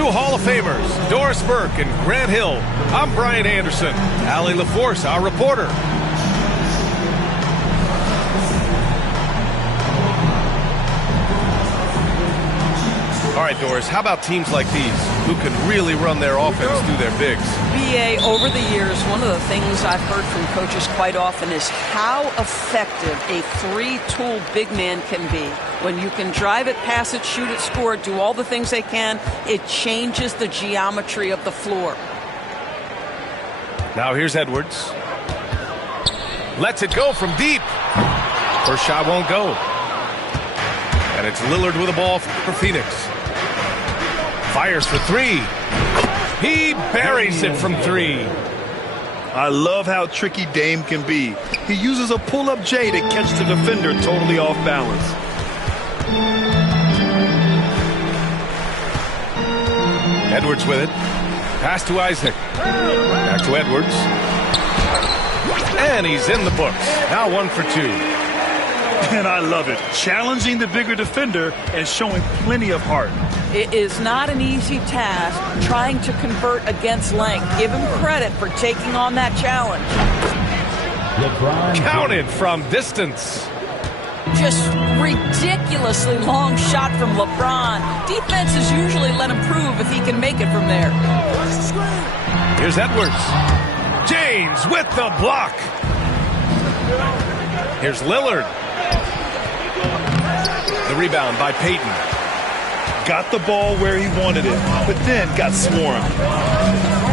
Two Hall of Famers, Doris Burke and Grant Hill. I'm Brian Anderson. Allie LaForce, our reporter. All right, Doris, how about teams like these who can really run their offense through their bigs? BA, over the years, one of the things I've heard from coaches quite often is how effective a three-tool big man can be. When you can drive it, pass it, shoot it, score it, do all the things they can, it changes the geometry of the floor. Now here's Edwards. Lets it go from deep. First shot won't go. And it's Lillard with a ball for Phoenix. Fires for three. He buries it from three. I love how tricky Dame can be. He uses a pull-up J to catch the defender totally off balance. Edwards with it. Pass to Isaac. Back to Edwards. And he's in the books. Now 1 for 2. And I love it. Challenging the bigger defender and showing plenty of heart. It is not an easy task trying to convert against length. Give him credit for taking on that challenge. Counted from distance. Just ridiculously long shot from LeBron. Defenses usually let him prove if he can make it from there. Here's Edwards. James with the block. Here's Lillard. The rebound by Payton. Got the ball where he wanted it, but then got swarmed.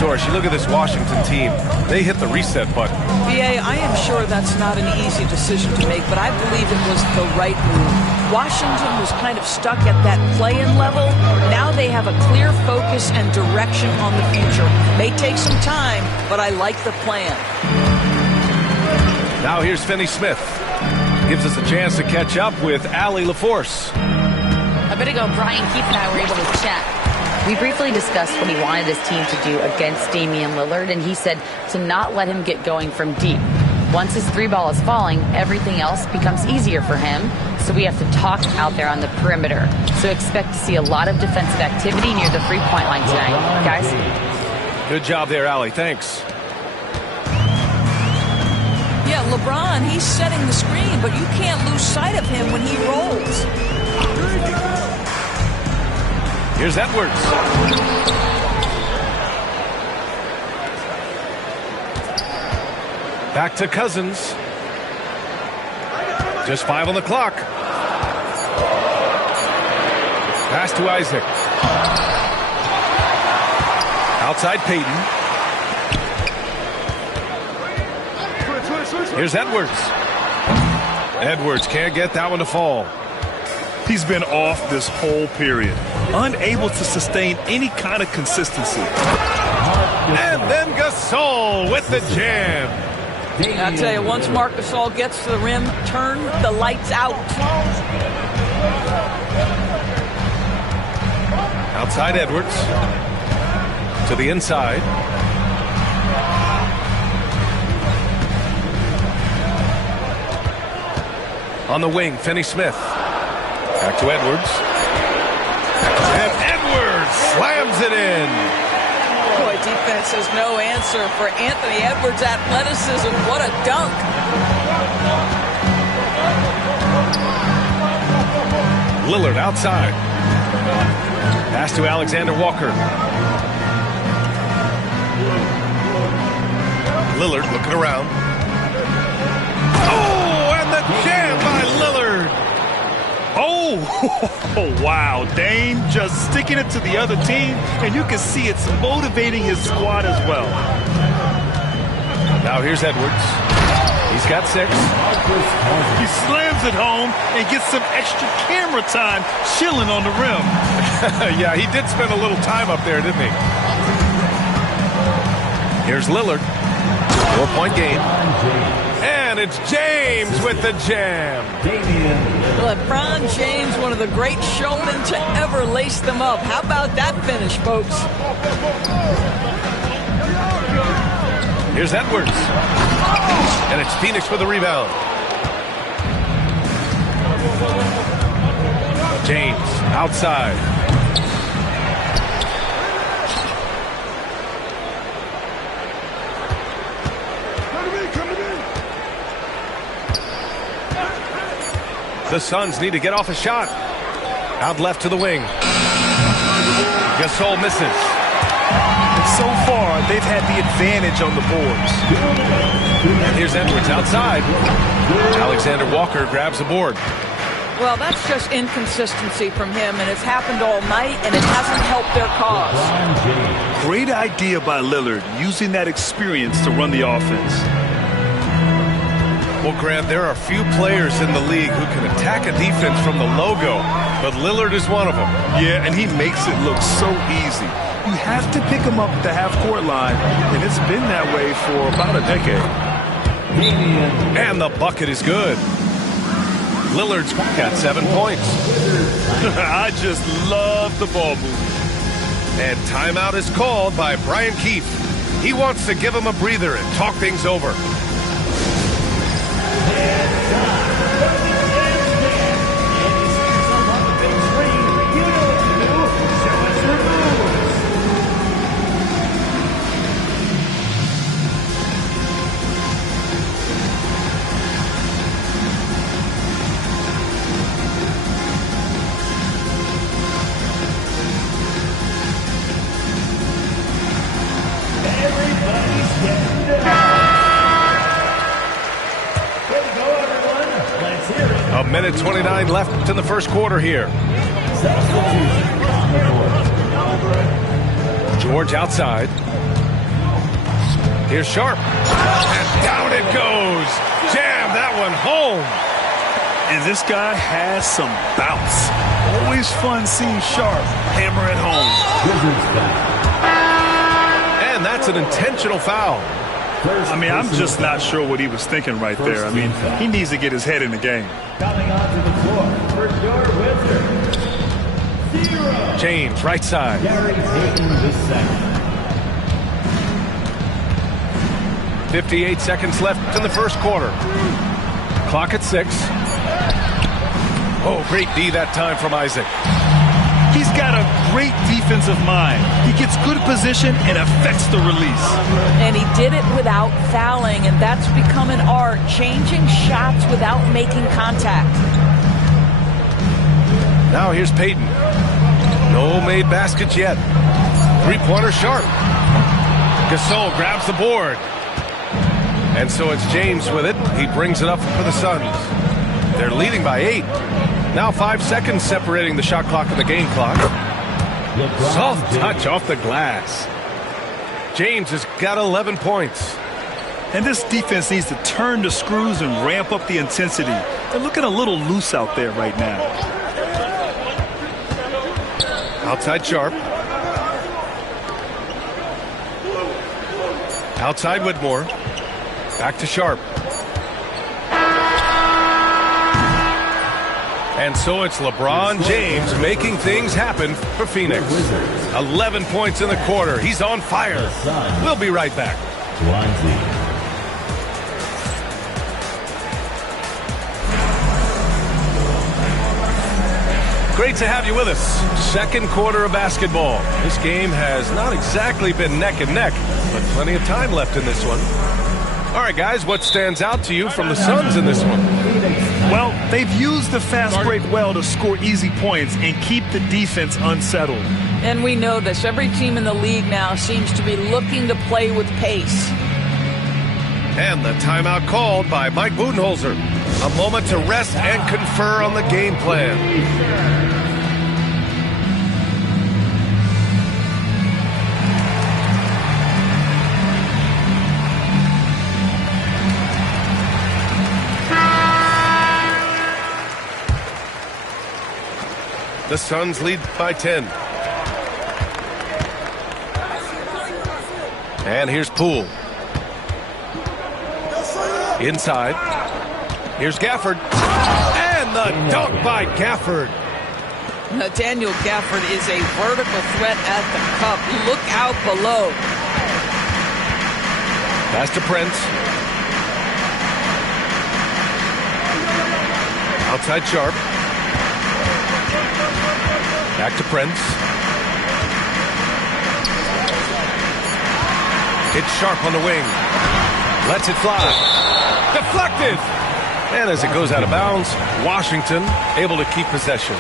Doris, you look at this Washington team. They hit the reset button. BA, I am sure that's not an easy decision to make, but I believe it was the right move. Washington was kind of stuck at that play-in level. Now they have a clear focus and direction on the future. May take some time, but I like the plan. Now here's Finney Smith. Gives us a chance to catch up with Allie LaForce. A bit ago, Brian Keith and I were able to chat. We briefly discussed what he wanted his team to do against Damian Lillard, and he said to not let him get going from deep. Once his three ball is falling, everything else becomes easier for him, so we have to talk out there on the perimeter. So expect to see a lot of defensive activity near the three-point line tonight. Guys? Good job there, Allie. Thanks. Yeah, LeBron, he's setting the screen, but you can't lose sight of him when he rolls. Here's Edwards. Back to Cousins. Just 5 on the clock. Pass to Isaac. Outside Payton. Here's Edwards. Edwards can't get that one to fall. He's been off this whole period, unable to sustain any kind of consistency. And then Gasol with the jam. I tell you, once Marc Gasol gets to the rim, turn the lights out. Outside Edwards. To the inside. On the wing, Finney Smith. Back to Edwards. And Edwards slams it in. Boy, defense has no answer for Anthony Edwards' athleticism. What a dunk. Lillard outside. Pass to Alexander Walker. Lillard looking around. Oh, and the jam by Lillard. Oh, wow. Dame just sticking it to the other team, and you can see it's motivating his squad as well. Now here's Edwards. He's got 6. He slams it home and gets some extra camera time chilling on the rim. Yeah, he did spend a little time up there, didn't he? Here's Lillard. 4-point game. And it's James with the jam. LeBron James, one of the great showmen to ever lace them up. How about that finish, folks? Here's Edwards. And it's Phoenix for the rebound. James outside. The Suns need to get off a shot. Out left to the wing. Gasol misses. And so far, they've had the advantage on the boards. And here's Edwards outside. Alexander Walker grabs the board. Well, that's just inconsistency from him, and it's happened all night, and it hasn't helped their cause. Great idea by Lillard, using that experience to run the offense. Well, Grant, there are few players in the league who can attack a defense from the logo, but Lillard is one of them. Yeah, and he makes it look so easy. You have to pick him up at the half-court line, and it's been that way for about a decade. And the bucket is good. Lillard's got 7 points. I just love the ball movement. And timeout is called by Brian Keefe. He wants to give him a breather and talk things over. A minute 29 left in the first quarter here. George outside. Here's Sharp. And down it goes. Jam that one home. And this guy has some bounce. Always fun seeing Sharp hammer it home. And that's an intentional foul. I mean, I'm just not sure what he was thinking right there. I mean, he needs to get his head in the game. Coming onto the floor for your Wizards. James, right side. Gary Payton II. 58 seconds left in the first quarter. Clock at 6. Oh, great D that time from Isaac. He's got a great defensive mind. He gets good position and affects the release. And he did it without fouling, and that's become an art, changing shots without making contact. Now here's Payton. No made baskets yet. Three-pointer Sharp. Gasol grabs the board. And so it's James with it. He brings it up for the Suns. They're leading by 8. Now 5 seconds separating the shot clock and the game clock. Soft touch off the glass. James has got 11 points. And this defense needs to turn the screws and ramp up the intensity. They're looking a little loose out there right now. Outside Sharp. Outside Whitmore. Back to Sharp. And so it's LeBron James making things happen for Phoenix. 11 points in the quarter. He's on fire. We'll be right back. Great to have you with us. Second quarter of basketball. This game has not exactly been neck and neck, but plenty of time left in this one. All right, guys, what stands out to you from the Suns in this one? Well, they've used the fast break well to score easy points and keep the defense unsettled. And we know this. Every team in the league now seems to be looking to play with pace. And the timeout called by Mike Budenholzer. A moment to rest and confer on the game plan. The Suns lead by 10. And here's Poole. Inside. Here's Gafford. And the dunk by Gafford. Daniel Gafford is a vertical threat at the cup. Look out below. Pass to Prince. Outside Sharp. Back to Prince. It's Sharp on the wing. Lets it fly. Deflected. And as it goes out of bounds, Washington able to keep possession.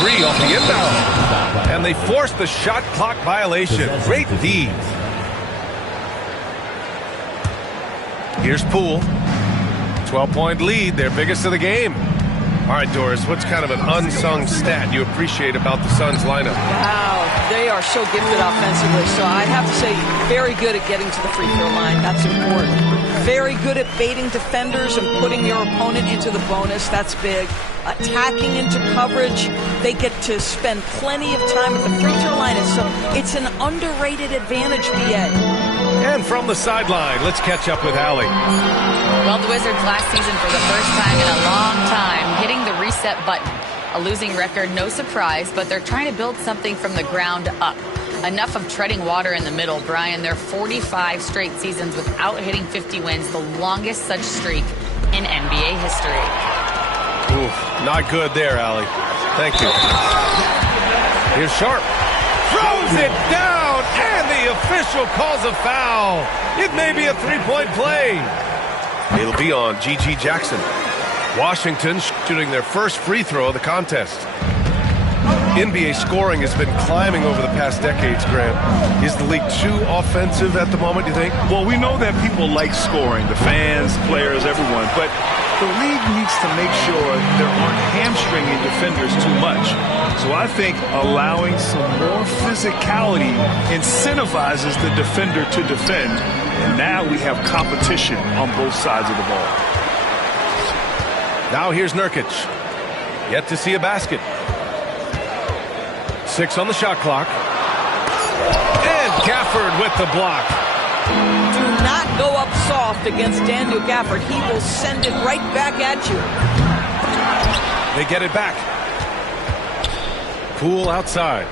Three off the inbound. And they force the shot clock violation. Great D. Here's Poole. 12-point lead, their biggest of the game. All right, Doris, what's kind of an unsung stat you appreciate about the Suns lineup? Wow, they are so gifted offensively. So I have to say, very good at getting to the free throw line. That's important. Very good at baiting defenders and putting your opponent into the bonus. That's big. Attacking into coverage. They get to spend plenty of time at the free throw line. And so it's an underrated advantage, BA. And from the sideline, let's catch up with Allie. Well, the Wizards last season, for the first time in a long time, hitting the reset button. A losing record, no surprise, but they're trying to build something from the ground up. Enough of treading water in the middle, Brian. They're 45 straight seasons without hitting 50 wins, the longest such streak in NBA history. Ooh, not good there, Allie. Thank you. Here's Sharp. Throws it down, and the official calls a foul. It may be a three-point play. It'll be on G.G. Jackson. Washington shooting their first free throw of the contest. NBA scoring has been climbing over the past decades, Grant. Is the league too offensive at the moment, you think? Well, we know that people like scoring, the fans, players, everyone, but the league needs to make sure there aren't hamstringing defenders too much. So I think allowing some more physicality incentivizes the defender to defend, and now we have competition on both sides of the ball. Now here's Nurkic. Yet to see a basket. 6 on the shot clock. And Gafford with the block. Do not go up soft against Daniel Gafford. He will send it right back at you. They get it back. Poole outside.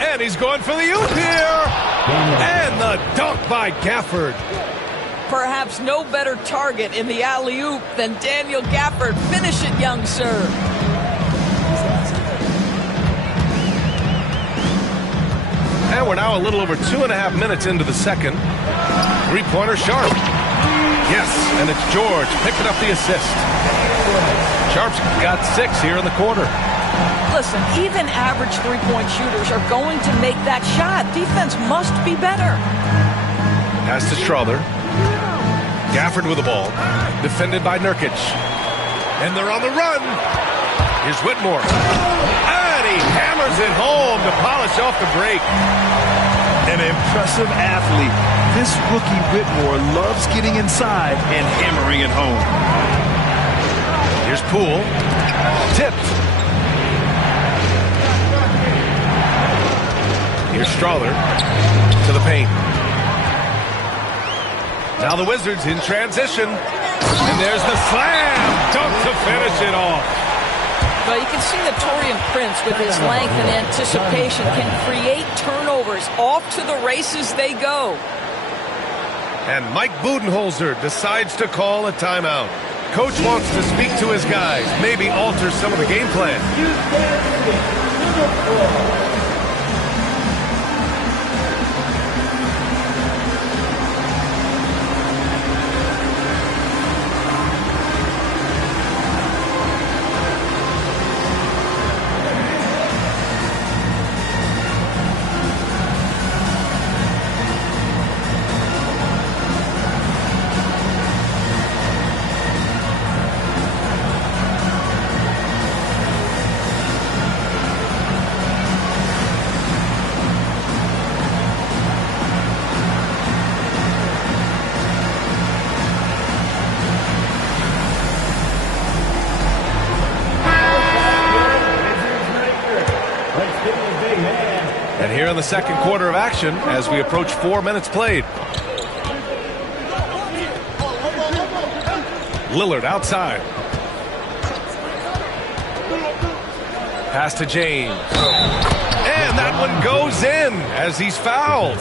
And he's going for the oop here. And the dunk by Gafford. Perhaps no better target in the alley-oop than Daniel Gafford. Finish it, young sir. And we're now a little over 2.5 minutes into the second. Three-pointer Sharp. Yes, and it's George picking up the assist. Sharp's got 6 here in the quarter. Listen, even average three-point shooters are going to make that shot. Defense must be better. Pass to Strother. Gafford with the ball. Defended by Nurkic. And they're on the run. Here's Whitmore. And he hammers it home to polish off the break. An impressive athlete. This rookie Whitmore loves getting inside and hammering it home. Here's Poole. Tipped. Here's Strother to the paint. Now the Wizards in transition. And there's the slam dunk to finish it off. Well, you can see that Taurean Prince, with his length and anticipation, can create turnovers. Off to the races they go. And Mike Budenholzer decides to call a timeout. Coach wants to speak to his guys, maybe alter some of the game plan. And here in the second quarter of action as we approach 4 minutes played. Lillard outside. Pass to James. And that one goes in as he's fouled.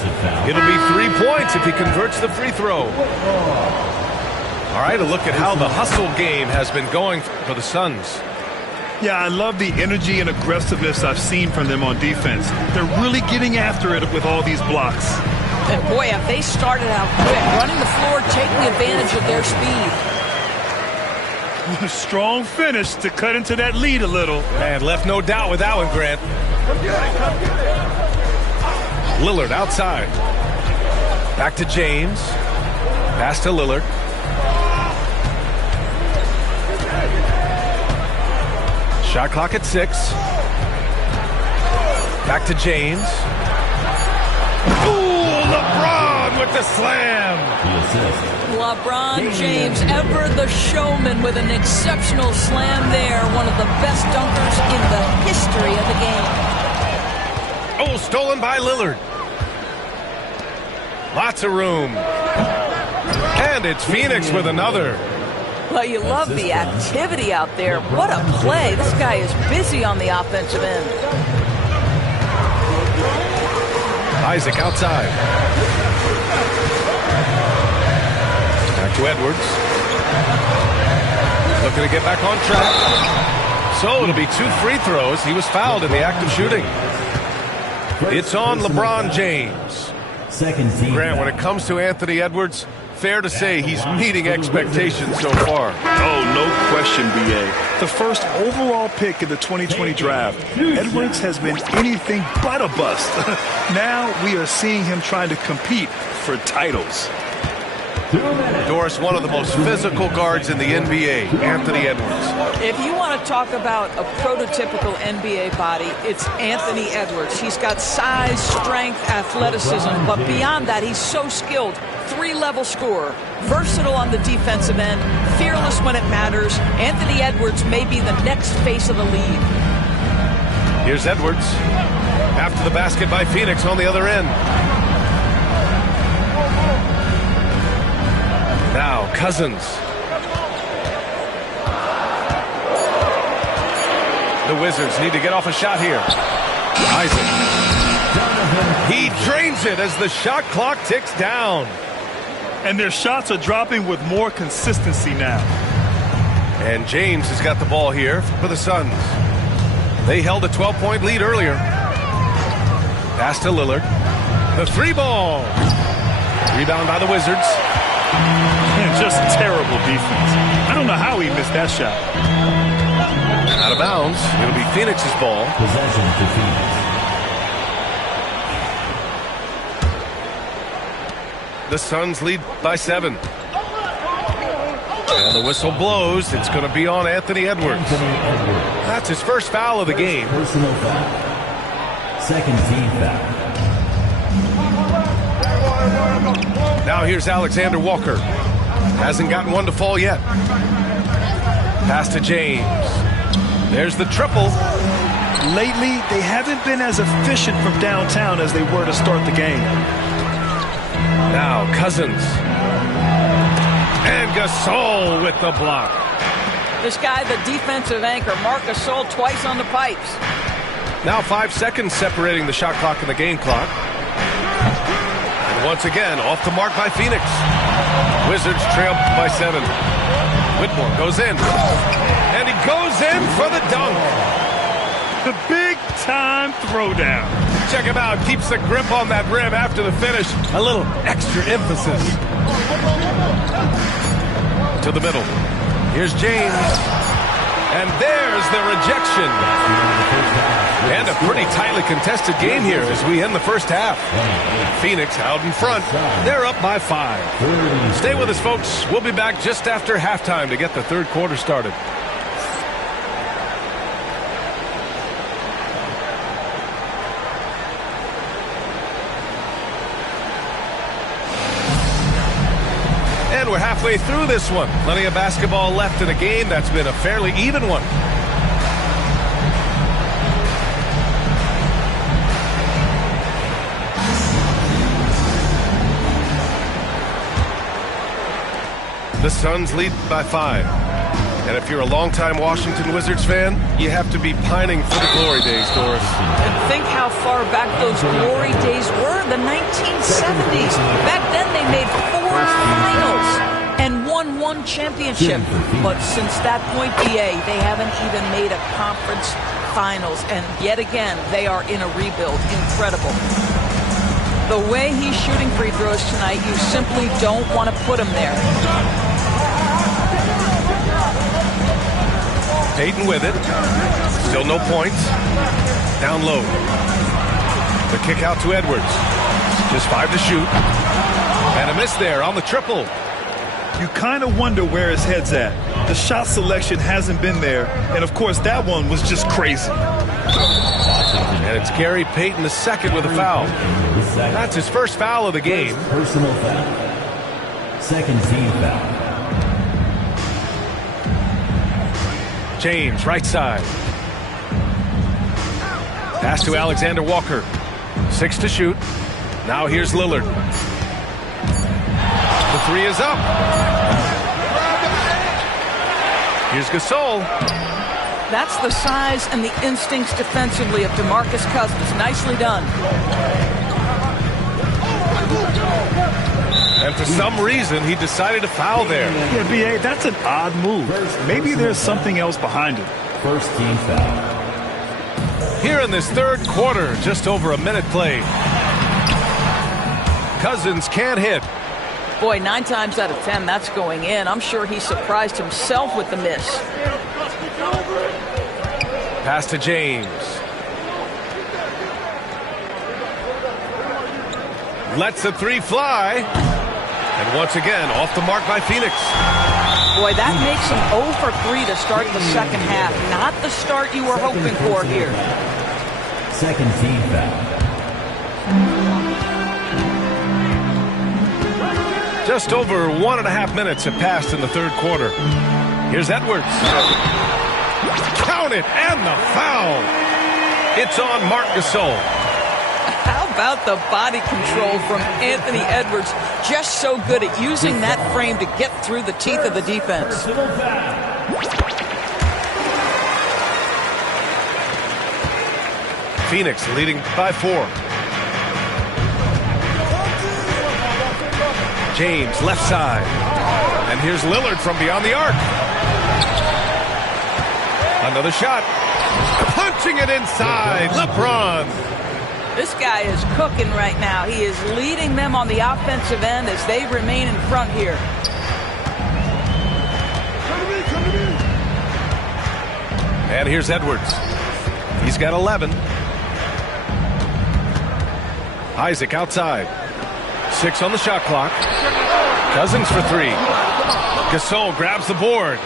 It'll be 3 points if he converts the free throw. All right, a look at how the hustle game has been going for the Suns. Yeah, I love the energy and aggressiveness I've seen from them on defense. They're really getting after it with all these blocks. And boy, have they started out quick, running the floor, taking advantage of their speed. Strong finish to cut into that lead a little. Man, left no doubt with that one, Grant. Lillard outside. Back to James. Pass to Lillard. Shot clock at 6. Back to James. Ooh, LeBron with the slam. LeBron James, ever the showman, with an exceptional slam there. One of the best dunkers in the history of the game. Oh, stolen by Lillard. Lots of room. And it's Phoenix with another. Well, you love the activity out there. What a play. This guy is busy on the offensive end. Isaac outside. Back to Edwards. Looking to get back on track. So it'll be 2 free throws. He was fouled in the act of shooting. It's on LeBron James. Second team. Grant, when it comes to Anthony Edwards, fair to say he's meeting expectations so far. Oh, no question, B.A. The first overall pick in the 2020 draft, Edwards has been anything but a bust. Now we are seeing him trying to compete for titles. Doris, one of the most physical guards in the NBA, Anthony Edwards. If you want to talk about a prototypical NBA body, it's Anthony Edwards. He's got size, strength, athleticism, but beyond that, he's so skilled. 3-level scorer, versatile on the defensive end, fearless when it matters. Anthony Edwards may be the next face of the league. Here's Edwards. After the basket by Phoenix on the other end. Now, Cousins. The Wizards need to get off a shot here. Isaac. He drains it as the shot clock ticks down. And their shots are dropping with more consistency now. And James has got the ball here for the Suns. They held a 12-point lead earlier. Pass to Lillard. The 3-ball. Rebound by the Wizards. And just terrible defense. I don't know how he missed that shot. Out of bounds. It'll be Phoenix's ball. Possession to Phoenix. The Suns lead by 7. And the whistle blows. It's going to be on Anthony Edwards. That's his first foul of the game. Personal foul. Second team foul. Now here's Alexander Walker. Hasn't gotten one to fall yet. Pass to James. There's the triple. Lately, they haven't been as efficient from downtown as they were to start the game. Now Cousins. And Gasol with the block. This guy, the defensive anchor, Marc Gasol, twice on the pipes. Now 5 seconds separating the shot clock and the game clock. And once again, off the mark by Phoenix. Wizards trail by 7. Whitmore goes in. And he goes in for the dunk. The big-time throwdown. Check him out. Keeps the grip on that rim after the finish. A little extra emphasis. To the middle. Here's James. And there's the rejection. And a pretty tightly contested game here as we end the first half. Phoenix out in front. They're up by 5. Stay with us, folks. We'll be back just after halftime to get the third quarter started. And we're halfway through this one. Plenty of basketball left in a game that's been a fairly even one. The Suns lead by 5. And if you're a longtime Washington Wizards fan, you have to be pining for the glory days, Doris. And think how far back those glory days were, the 1970s. Back then they made 4 finals and won one championship, but since that point, BA, they haven't even made a conference finals, and yet again, they are in a rebuild. Incredible. The way he's shooting free throws tonight, you simply don't want to put him there. Payton with it. Still no points. Down low. The kick out to Edwards. Just 5 to shoot. And a miss there on the triple. You kind of wonder where his head's at. The shot selection hasn't been there. And, of course, that one was just crazy. And it's Gary Payton the second with a foul. That's his first foul of the game. Personal foul. Second team foul. James, right side. Pass to Alexander Walker. 6 to shoot. Now here's Lillard. The three is up. Here's Gasol. That's the size and the instincts defensively of DeMarcus Cousins. Nicely done. And for some reason, he decided to foul there. Yeah, B.A., that's an odd move. Maybe there's something else behind it. First team foul. Here in this third quarter, just over a minute played. Cousins can't hit. Boy, 9 times out of 10, that's going in. I'm sure he surprised himself with the miss. Pass to James. Lets the three fly. And once again, off the mark by Phoenix. Boy, that makes him 0 for 3 to start the second half. Not the start you were hoping for here. Second team foul. Just over 1.5 minutes have passed in the third quarter. Here's Edwards. Count it, and the foul. It's on Marc Gasol. How about the body control from Anthony Edwards? Just so good at using that frame to get through the teeth of the defense. Phoenix leading by 4. James, left side. And here's Lillard from beyond the arc. Another shot. Punching it inside. LeBron. This guy is cooking right now. He is leading them on the offensive end as they remain in front here. And here's Edwards. He's got 11. Isaac outside. 6 on the shot clock. Cousins for 3. Gasol grabs the board.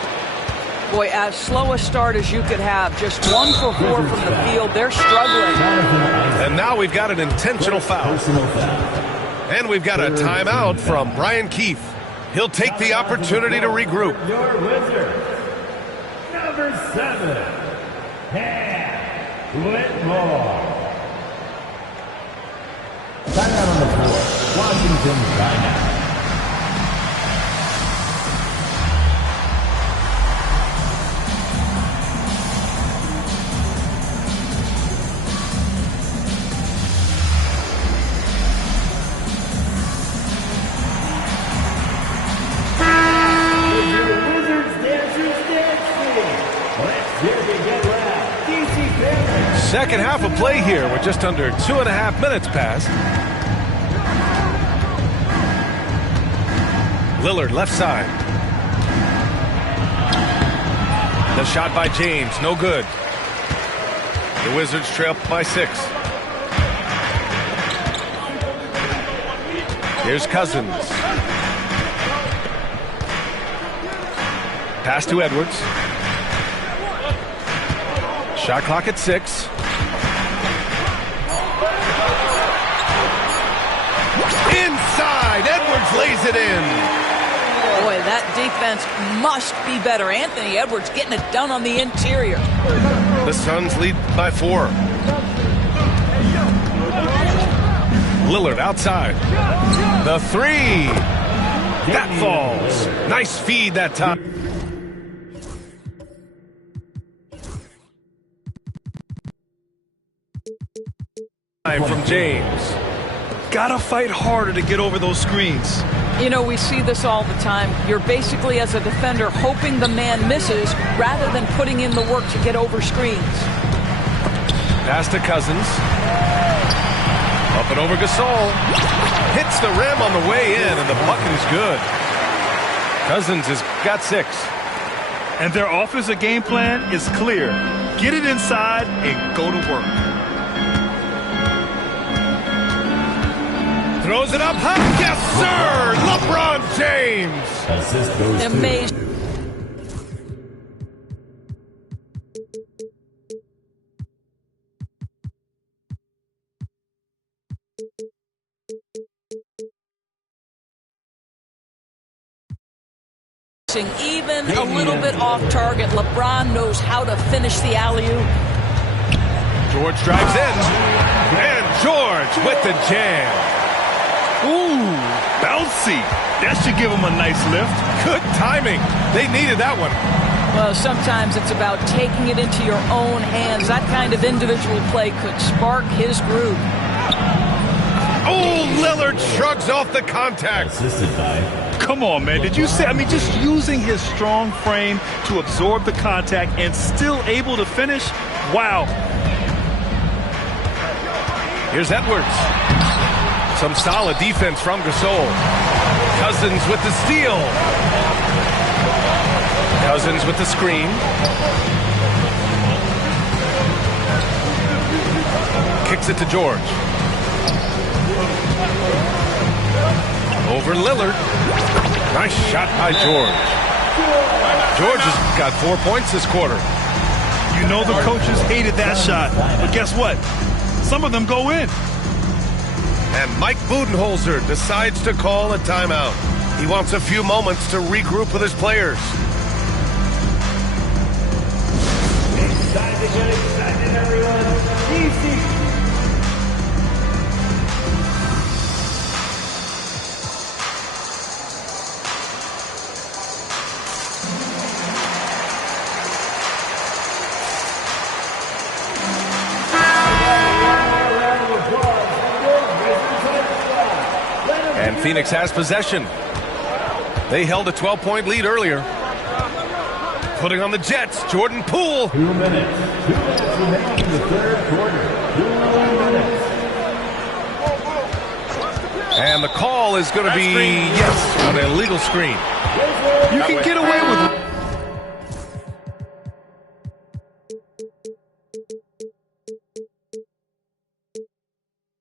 Boy, as slow a start as you could have. Just 1 for 4 from the field. They're struggling. And now we've got an intentional foul. And we've got a timeout from Brian Keefe. He'll take the opportunity to regroup. Your wizard, number 7, Cam Whitmore. Timeout on the floor. Washington timeout. Second half of play here with just under 2.5 minutes passed. Lillard left side. The shot by James, no good. The Wizards trail by 6. Here's Cousins. Pass to Edwards. Shot clock at 6. Inside, Edwards lays it in. Boy, that defense must be better. Anthony Edwards getting it done on the interior. The Suns lead by 4. Lillard outside. The 3. That falls. Nice feed that time. From James. Gotta fight harder to get over those screens. You know, we see this all the time. You're basically, as a defender, hoping the man misses rather than putting in the work to get over screens. Pass to Cousins. Up and over Gasol. Hits the rim on the way in, and the bucket is good. Cousins has got 6. And their offensive game plan is clear. Get it inside and go to work. Throws it up high. Yes, sir! LeBron James! Assist goes Amazing. Even a little bit off target, LeBron knows how to finish the alley-oop. George drives in, and George with the jam. Ooh, bouncy. That should give him a nice lift. Good timing. They needed that one. Well, sometimes it's about taking it into your own hands. That kind of individual play could spark his groove. Oh, Lillard shrugs off the contact. assisted by Come on, man. Did you see? I mean, just using his strong frame to absorb the contact and still able to finish. Wow. Here's Edwards. Some solid defense from Gasol. Cousins with the steal. Cousins with the screen. Kicks it to George. Over Lillard. Nice shot by George. George has got 4 points this quarter. You know the coaches hated that shot, but guess what? Some of them go in. And Mike Budenholzer decides to call a timeout. He wants a few moments to regroup with his players. It's time to get excited, everyone. Easy. And Phoenix has possession. They held a 12-point lead earlier. Putting on the Jets, Jordan Poole. 2 minutes. 2 minutes remaining in the third quarter. 2 minutes. And the call is going to be, yes, on an illegal screen. You can get away with it.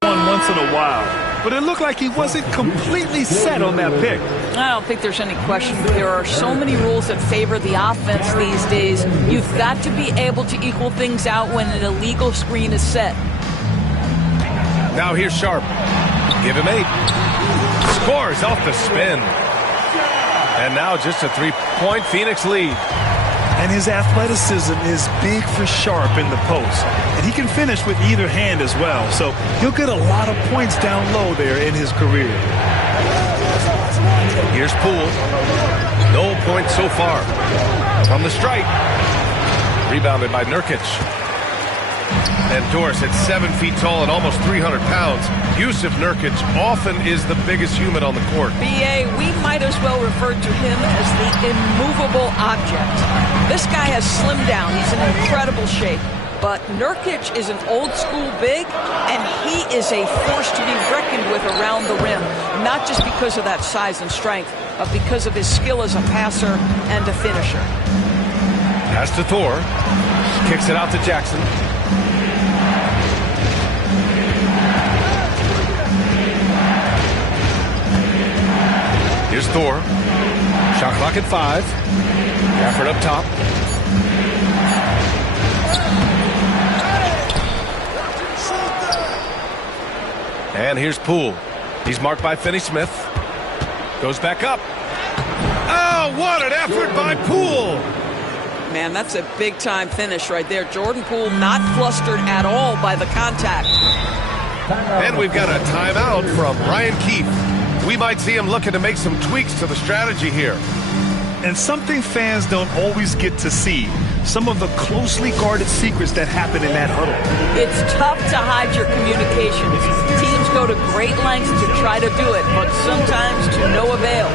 Once in a while, but it looked like he wasn't completely set on that pick. I don't think there's any question. There are so many rules that favor the offense these days. You've got to be able to equal things out when an illegal screen is set. Now here's Sharp. Give him 8. Scores off the spin. And now just a 3-point Phoenix lead. And his athleticism is big for Sharp in the post. And he can finish with either hand as well. So he'll get a lot of points down low there in his career. Here's Poole. No points so far. From the strike. Rebounded by Nurkic. And Doris at 7 feet tall and almost 300 pounds. Yusuf Nurkic often is the biggest human on the court. B.A., we might as well refer to him as the immovable object. This guy has slimmed down. He's in incredible shape. But Nurkic is an old-school big, and he is a force to be reckoned with around the rim, not just because of that size and strength, but because of his skill as a passer and a finisher. Pass to Thor. Kicks it out to Jackson. Here's Thor. Shot clock at 5. Gafford up top. And here's Poole. He's marked by Finney-Smith. Goes back up. Oh, what an effort by Poole. Man, that's a big-time finish right there. Jordan Poole not flustered at all by the contact. And we've got a timeout from Ryan Keefe. We might see him looking to make some tweaks to the strategy here. And something fans don't always get to see. some of the closely guarded secrets that happen in that huddle. It's tough to hide your communications. Teams go to great lengths to try to do it, but sometimes to no avail.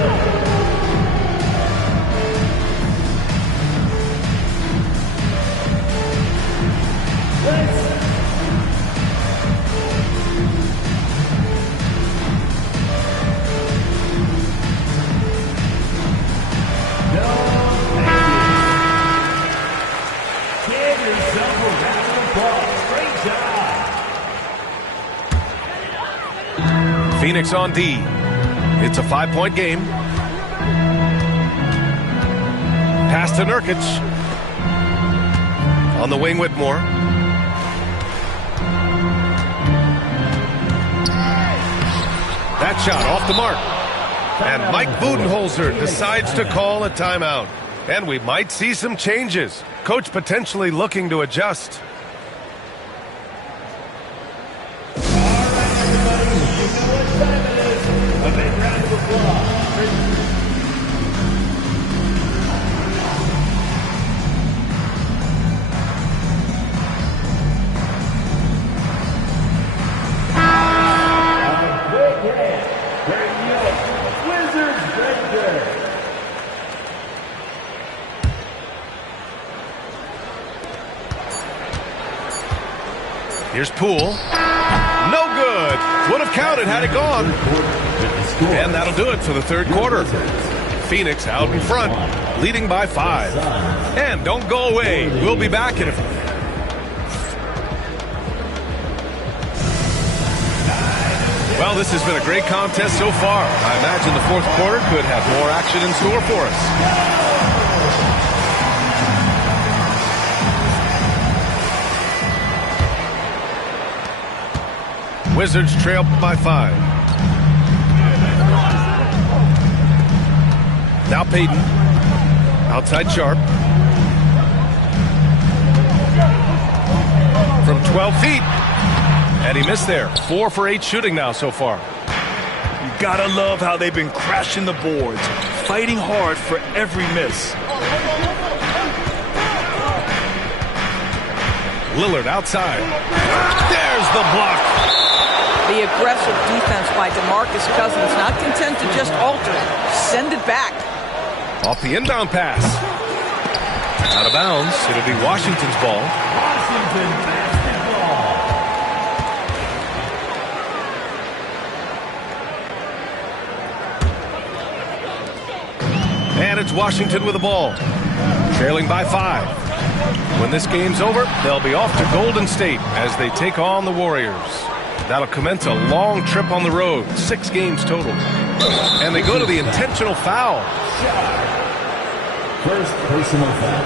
Phoenix on D. It's a 5-point game. Pass to Nurkic. On the wing, Whitmore. That shot off the mark. And Mike Budenholzer decides to call a timeout. And we might see some changes. Coach potentially looking to adjust. Here's Poole. No good. Would have counted had it gone. And that'll do it for the third quarter. Phoenix out in front, leading by 5. And don't go away. We'll be back in a few. Well, this has been a great contest so far. I imagine the fourth quarter could have more action in store for us. Wizards trail by 5. Now Payton. Outside Sharp. From 12 feet. And he missed there. 4 for 8 shooting now so far. You gotta love how they've been crashing the boards, fighting hard for every miss. Lillard outside. There's the block. The aggressive defense by DeMarcus Cousins, not content to just alter it. Send it back. Off the inbound pass. Out of bounds. It'll be Washington's ball. Washington basketball. And it's Washington with the ball. Trailing by 5. When this game's over, they'll be off to Golden State as they take on the Warriors. That'll commence a long trip on the road, 6 games total. And they go to the intentional foul. First personal foul.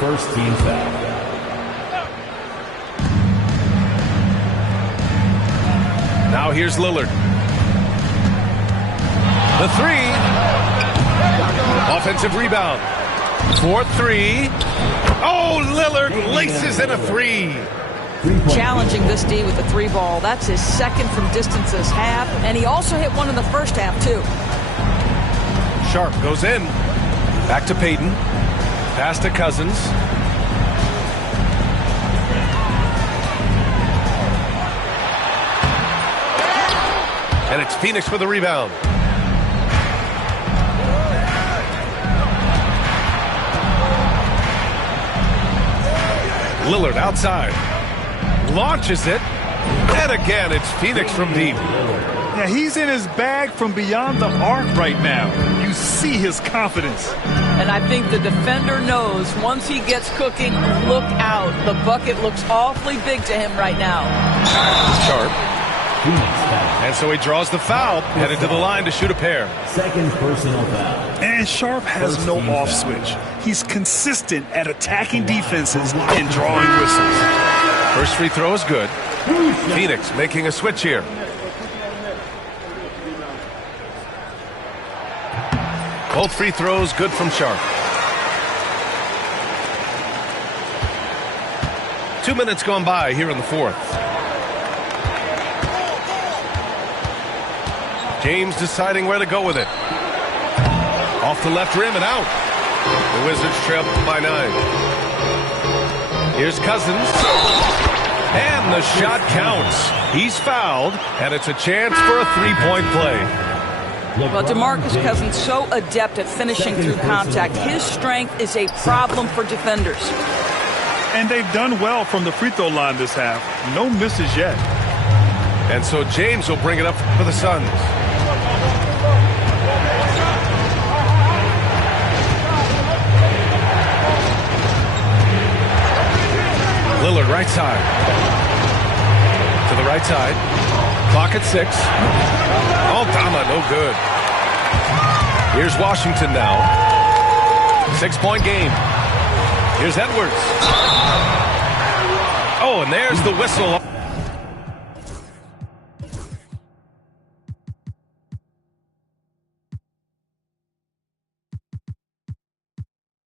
First team foul. Now here's Lillard. The 3. Offensive rebound. 4-3. Oh, Lillard laces in a 3. Challenging this D with the 3 ball. That's his second from distance this half, and he also hit one in the first half, too. Sharp goes in. Back to Payton. Pass to Cousins. And it's Phoenix for the rebound. Lillard outside. Launches it. And again, it's Phoenix from deep. Yeah, he's in his bag from beyond the arc right now. You see his confidence. And I think the defender knows once he gets cooking, look out. The bucket looks awfully big to him right now. Sharp. And so he draws the foul, headed to the line to shoot a pair. Second personal foul. And Sharp has no off switch. He's consistent at attacking defenses and drawing whistles. First free throw is good. Phoenix making a switch here. Both free throws good from Sharp. 2 minutes gone by here in the fourth. James deciding where to go with it. Off the left rim and out. The Wizards trail by 9. Here's Cousins. And the shot counts. He's fouled, and it's a chance for a three-point play. Well, DeMarcus Cousins so adept at finishing through contact. His strength is a problem for defenders. And they've done well from the free throw line this half. No misses yet. And so James will bring it up for the Suns. Lillard right side. To the right side. Clock at 6. Aldama no good. Here's Washington now. 6-point game. Here's Edwards. Oh, and there's the whistle.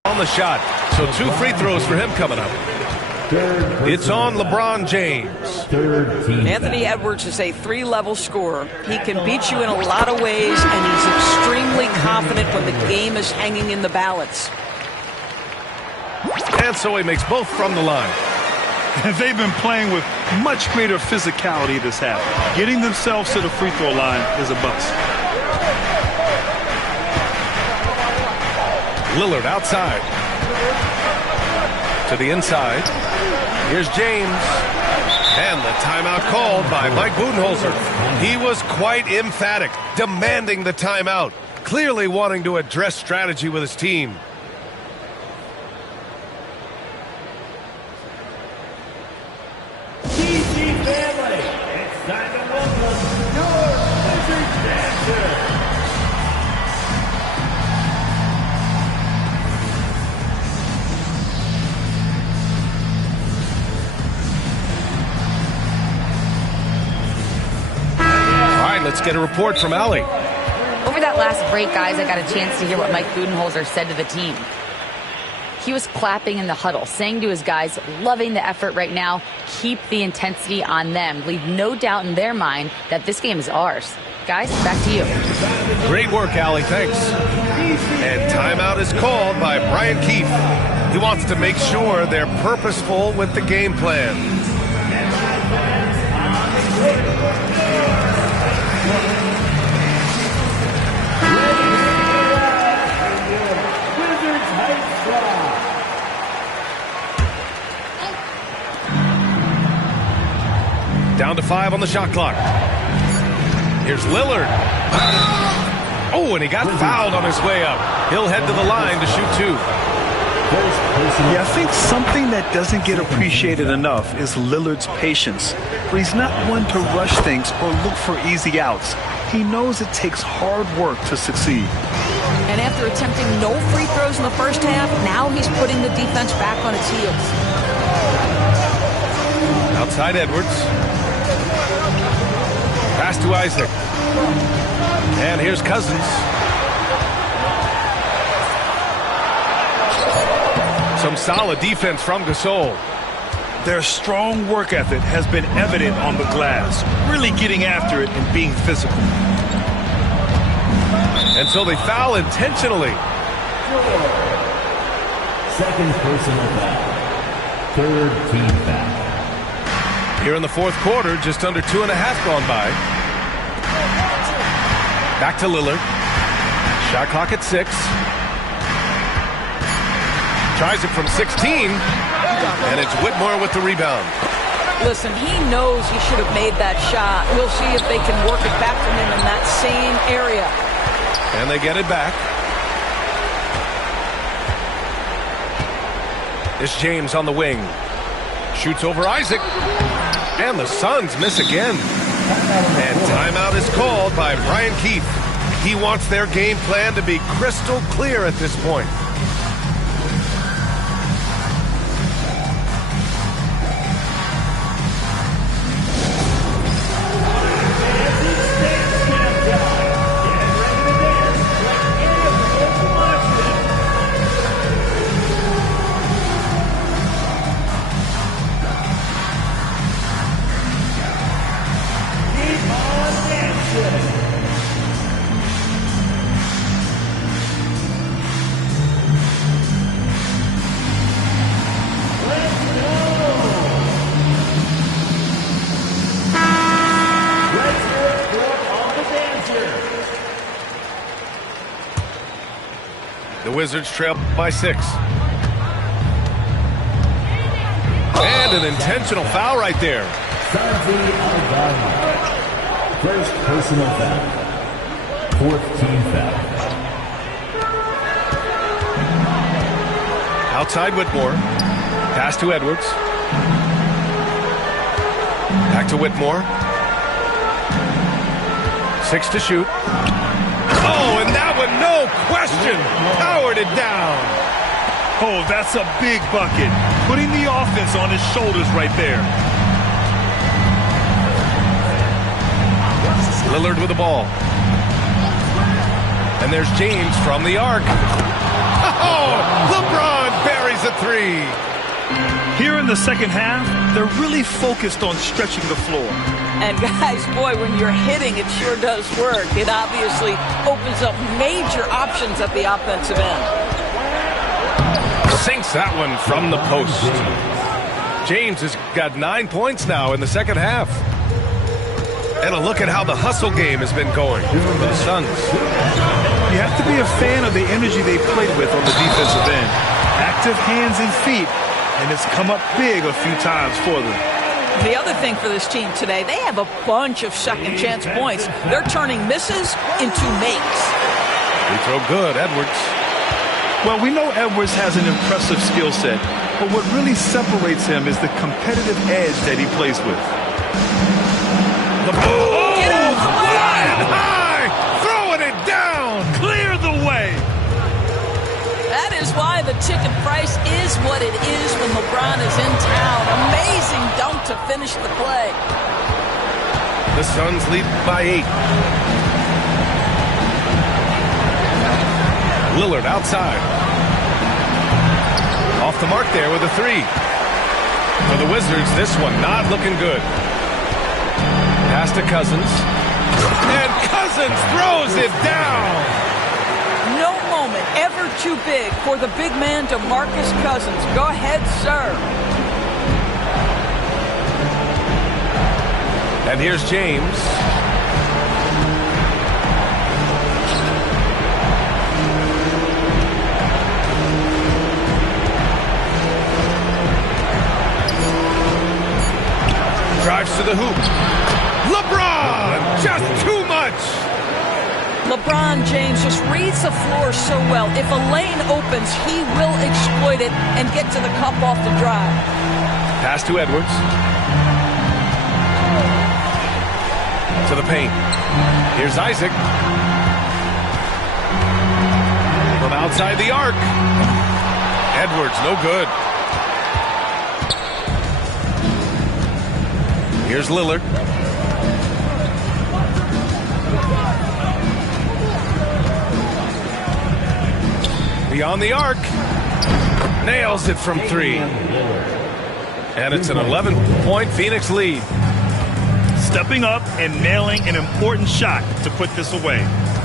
On the shot. So 2 free throws for him coming up. It's on LeBron James. Anthony Edwards is a 3-level scorer. He can beat you in a lot of ways, and he's extremely confident when the game is hanging in the balance. And so he makes both from the line. They've been playing with much greater physicality this half. Getting themselves to the free throw line is a bust. Lillard outside. To the inside. Here's James. And the timeout called by Mike Budenholzer. He was quite emphatic, demanding the timeout, clearly wanting to address strategy with his team. DC family, it's time to welcome your Wizards dancer. Let's get a report from Allie. Over that last break, guys, I got a chance to hear what Mike Budenholzer said to the team. He was clapping in the huddle, saying to his guys, loving the effort right now, keep the intensity on them. Leave no doubt in their mind that this game is ours. Guys, back to you. Great work, Allie. Thanks. And timeout is called by Brian Keefe. He wants to make sure they're purposeful with the game plan. Down to 5 on the shot clock. Here's Lillard. Oh, and he got fouled on his way up. He'll head to the line to shoot 2. Yeah, I think something that doesn't get appreciated enough is Lillard's patience. But he's not one to rush things or look for easy outs. He knows it takes hard work to succeed. And after attempting no free throws in the first half, now he's putting the defense back on its heels. Outside Edwards. Pass to Isaac. And here's Cousins. Some solid defense from Gasol. Their strong work ethic has been evident on the glass, really getting after it and being physical. And so they foul intentionally. Second personal foul. Third team foul. Here in the fourth quarter, just under 2.5 gone by. Back to Lillard. Shot clock at 6. Tries it from 16. And it's Whitmore with the rebound. Listen, he knows he should have made that shot. We'll see if they can work it back from him in that same area. And they get it back. It's James on the wing. Shoots over Isaac. And the Suns miss again. And timeout is called by Brian Keefe. He wants their game plan to be crystal clear at this point. Wizards trail by 6. And an intentional foul right there. First personal foul. 4th team foul. Outside Whitmore. Pass to Edwards. Back to Whitmore. 6 to shoot. Oh, and that one, no question, powered it down. Oh, that's a big bucket. Putting the offense on his shoulders right there. Lillard with the ball. And there's James from the arc. Oh, LeBron buries a 3. Here in the second half, they're really focused on stretching the floor. And guys, boy, when you're hitting, it sure does work. It obviously opens up major options at the offensive end. Sinks that one from the post. James has got 9 points now in the second half. And a look at how the hustle game has been going for the Suns. You have to be a fan of the energy they played with on the defensive end. Active hands and feet, and it's come up big a few times for them. The other thing for this team today, they have a bunch of second chance points. They're turning misses into makes. They throw good, Edwards. Well, we know Edwards has an impressive skill set, but what really separates him is the competitive edge that he plays with. Oh, get out the way! Flying high, throwing it down. Clear the way. That is why the ticket price is what it is when LeBron is in town. Amazing dunk to finish the play. The Suns lead by 8. Lillard outside. Off the mark there with a 3. For the Wizards, this one not looking good. Pass to Cousins. And Cousins throws it down. No moment ever too big for the big man DeMarcus Cousins. Go ahead, sir. And here's James. Drives to the hoop. LeBron, just too much. LeBron James just reads the floor so well. If a lane opens, he will exploit it and get to the cup off the drive. Pass to Edwards. To the paint. Here's Isaac. From outside the arc. Edwards, no good. Here's Lillard. Beyond the arc. Nails it from 3. And it's an 11-point Phoenix lead. Stepping up and nailing an important shot to put this away.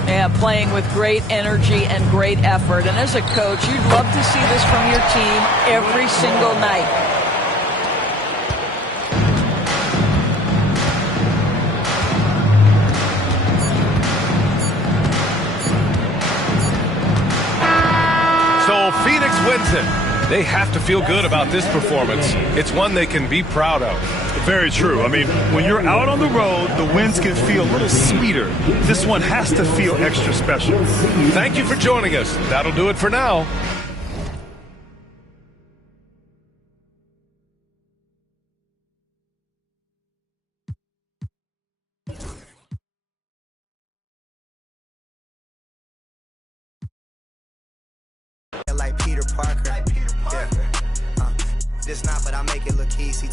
Yeah, playing with great energy and great effort. And as a coach, you'd love to see this from your team every single night. So Phoenix wins it. They have to feel good about this performance. It's one they can be proud of. Very true. I mean, when you're out on the road, the wins can feel a little sweeter. This one has to feel extra special. Thank you for joining us. That'll do it for now. Like Peter Parker. Yeah. This not, but I make it look easy.